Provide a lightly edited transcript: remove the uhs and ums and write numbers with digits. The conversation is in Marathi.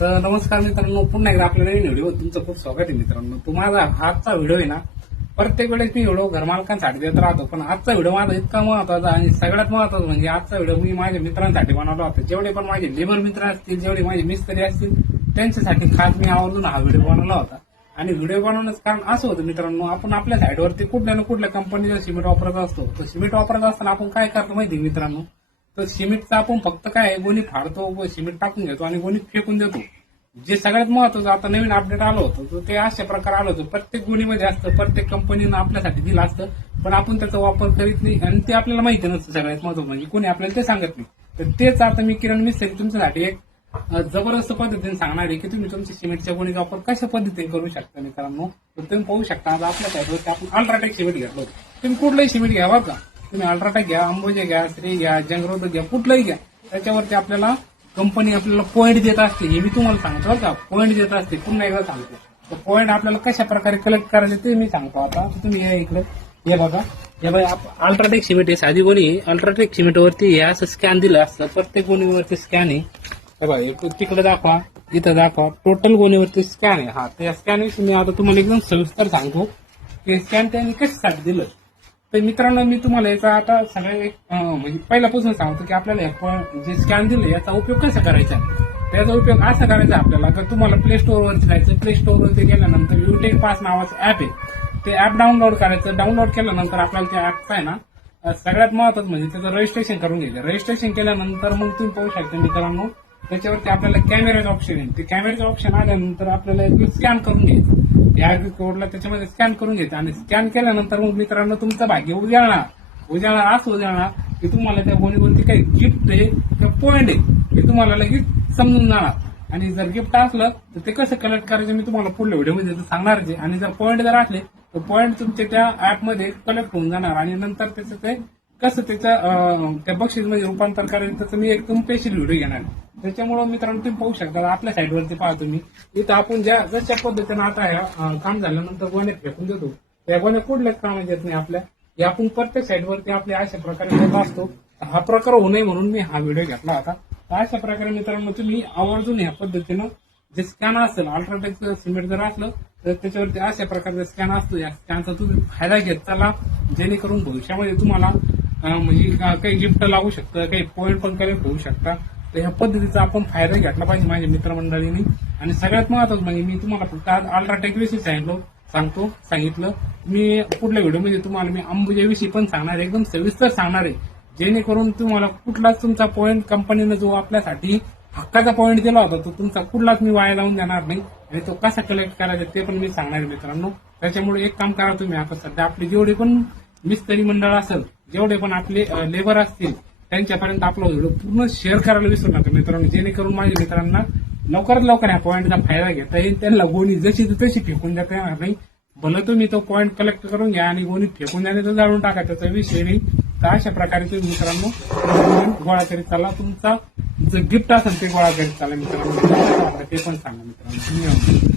तर नमस्कार मित्रांनो, पुन्हा एकदा आपल्या नवीन व्हिडिओ तुमचं खूप स्वागत आहे मित्रांनो. तुम्हाला आजचा व्हिडिओ आहे ना, प्रत्येक वेळेस मी व्हिडिओ घरमालकांसाठी देत राहतो, पण आजचा व्हिडिओ माझा इतका महत्वाचा आणि सगळ्यात महत्वाचा म्हणजे आजचा व्हिडिओ मी माझ्या मित्रांसाठी बनवला होता. जेवढे पण माझे लेबर मित्र असतील, जेवढे माझे मिस्त्री असतील, त्यांच्यासाठी खास मी आवर्जून हा व्हिडिओ बनवला होता. आणि व्हिडिओ बनवण्याचं कारण असं होतं मित्रांनो, आपण आपल्या साईडवरती कुठल्या ना कुठल्या कंपनीचं सिमेंट वापरत असतो. तर सिमेंट वापरत असताना आपण काय करतो माहिती मित्रांनो, तर सिमेंटचं आपण फक्त काय गोणी फाडतो, सिमेंट टाकून घेतो आणि गोणी फेकून देतो. जे सगळ्यात महत्वाचं आता नवीन अपडेट आलं होतं, तर ते अशा प्रकार आलं होतं. प्रत्येक गोणीमध्ये असतं, प्रत्येक कंपनीनं आपल्यासाठी दिलं असतं, पण आपण त्याचा वापर करीत नाही आणि ते आपल्याला माहिती नसतं. सगळ्यात महत्वाचं म्हणजे कोणी आपल्याला ते सांगत नाही. तर तेच आता मी किरण मिस्त्री तुमच्यासाठी एक जबरदस्त पद्धतीने सांगणार आहे की तुम्ही तुमच्या सिमेंटच्या गोणीचा वापर कशा पद्धतीने करू शकता मित्रांनो. तर तुम्ही पाहू शकता, आज आपल्या साईडवरती आपण अल्ट्राटेक सिमेंट घेतलं होतं. तुम्ही कुठलंही सिमेंट घ्या बरं का, तुम्ही अल्ट्राटेक घ्या, अंबोजे घ्या, श्री घ्या, जंगरोध घ्या, कुठलंही घ्या, त्याच्यावरती आपल्याला कंपनी आपल्याला पॉईंट देत असते. हे मी तुम्हाला सांगतो बरं का, पॉईंट देत असते. पुन्हा एकदा सांगतो, तर पॉईंट आपल्याला कशा प्रकारे कलेक्ट करायचे ते मी सांगतो. आता तुम्ही या इकडे हे बघा, हे बघा अल्ट्राटेक सिमेंट आहे, साधी गोणी आहे. अल्ट्राटेक सिमेंटवरती हे असं स्कॅन दिलं असतं, प्रत्येक गोणीवरती स्कॅन आहे. हे बघा, तिकडे दाखवा, इथं दाखवा, टोटल गोणीवरती स्कॅन आहे. हा, त्या स्कॅन विषयी मी आता तुम्हाला एकदम सविस्तर सांगतो की स्कॅन त्यांनी कशासाठी दिलं. तर मित्रांनो, मी तुम्हाला याचा आता सगळ्या म्हणजे पहिल्यापासून सांगतो की आपल्याला जे स्कॅन दिलं याचा उपयोग कसा करायचा. त्याचा उपयोग असा करायचा आपल्याला, तर तुम्हाला प्ले स्टोअरवरती जायचं. प्ले स्टोअरवरती गेल्यानंतर युटेक पास नावाचं ऍप आहे, ते ऍप डाउनलोड करायचं. डाउनलोड केल्यानंतर आपल्याला त्या ऍपचा आहे ना, सगळ्यात महत्वाचं म्हणजे त्याचं रजिस्ट्रेशन करून घ्यायचं. रजिस्ट्रेशन केल्यानंतर मग तुम्ही पाहू शकता मित्रांनो, त्याच्यावरती आपल्याला कॅमेराचं ऑप्शन आहे. ते कॅमेराचं ऑप्शन आल्यानंतर आपल्याला स्कॅन करून घ्यायचं. या कोडला त्याच्यामध्ये स्कॅन करून घ्यायचं आणि स्कॅन केल्यानंतर मग मित्रांनो तुमचं भाग्य उजाळणार असं उजाळणार की तुम्हाला त्या गोणीवरती काही गिफ्ट आहे किंवा पॉईंट आहे हे तुम्हाला लगेच समजून जाणार. आणि जर गिफ्ट असलं तर ते कसं कलेक्ट करायचं मी तुम्हाला पुढल्या व्हिडिओमध्ये सांगणारच आहे. आणि जर पॉईंट जर असले तर पॉईंट तुमच्या त्या ऍपमध्ये कलेक्ट होऊन जाणार आणि नंतर त्याचं ते कसं त्या बक्षीसमध्ये रूपांतर करायचं त्याचं मी एक स्पेशल व्हिडिओ घेणार. त्याच्यामुळे मित्रांनो तुम्ही पाहू शकता, आपल्या साईडवरती पहा तुम्ही, इथं आपण जशा पद्धतीनं आता काम झाल्यानंतर गोण्या फेकून देतो, त्या गोण्या कुठल्याच कामात येत नाही आपल्या. हे आपण प्रत्येक साईडवरती आपल्या अशा प्रकारे देत असतो. हा प्रकार होऊ नये म्हणून मी हा व्हिडिओ घेतला होता. तर अशा प्रकारे मित्रांनो तुम्ही आवर्जून ह्या पद्धतीनं जे स्कॅन असेल, अल्ट्राटेकचं सिमेंट जर असलं तर त्याच्यावरती अशा प्रकारचा स्कॅन असतो. या स्कॅनचा तुम्ही फायदा घेत चला, जेणेकरून भविष्यामध्ये तुम्हाला म्हणजे काही गिफ्ट लागू शकतं, काही पॉईंट पण कलेक्ट होऊ शकता. तर ह्या पद्धतीचा आपण फायदा घेतला पाहिजे माझ्या मित्रमंडळींनी. आणि सगळ्यात महत्वाचं म्हणजे मी तुम्हाला फक्त आज अल्ट्राटेक विषयी सांगितलं. मी पुढल्या व्हिडिओमध्ये तुम्हाला मी अंबुजाविषयी पण सांगणार आहे, एकदम सविस्तर सांगणार आहे, जेणेकरून तुम्हाला कुठलाच तुमचा पॉईंट कंपनीनं जो आपल्यासाठी हक्काचा पॉईंट दिला होता तो तुमचा कुठलाच मी वाया लावून देणार नाही आणि तो कसा कलेक्ट करायचा ते पण मी सांगणार आहे मित्रांनो. त्याच्यामुळे एक काम करा तुम्ही, आता सध्या आपले जेवढे पण मिस्त्री मंडळ असेल, जेवढे पण आपले लेबर असतील, त्यांच्यापर्यंत आपला व्हिडिओ पूर्ण शेअर करायला विसरू नका मित्रांनो, जेणेकरून माझ्या मित्रांना लवकरात लवकर या पॉईंटचा फायदा घेता येईल. त्यांना गोणी जशी तशी फेकून देता येणार नाही. भलं तुम्ही तो पॉईंट कलेक्ट करून घ्या आणि गोणी फेकून द्या, तर जाळून टाका, त्याचा विषय नाही. तर अशा प्रकारे तुम्ही मित्रांनो गोळा करीत चाला, तुमचा जे गिफ्ट असेल ते गोळा करीत चाला मित्रांनो. ते पण सांगा मित्रांनो. धन्यवाद.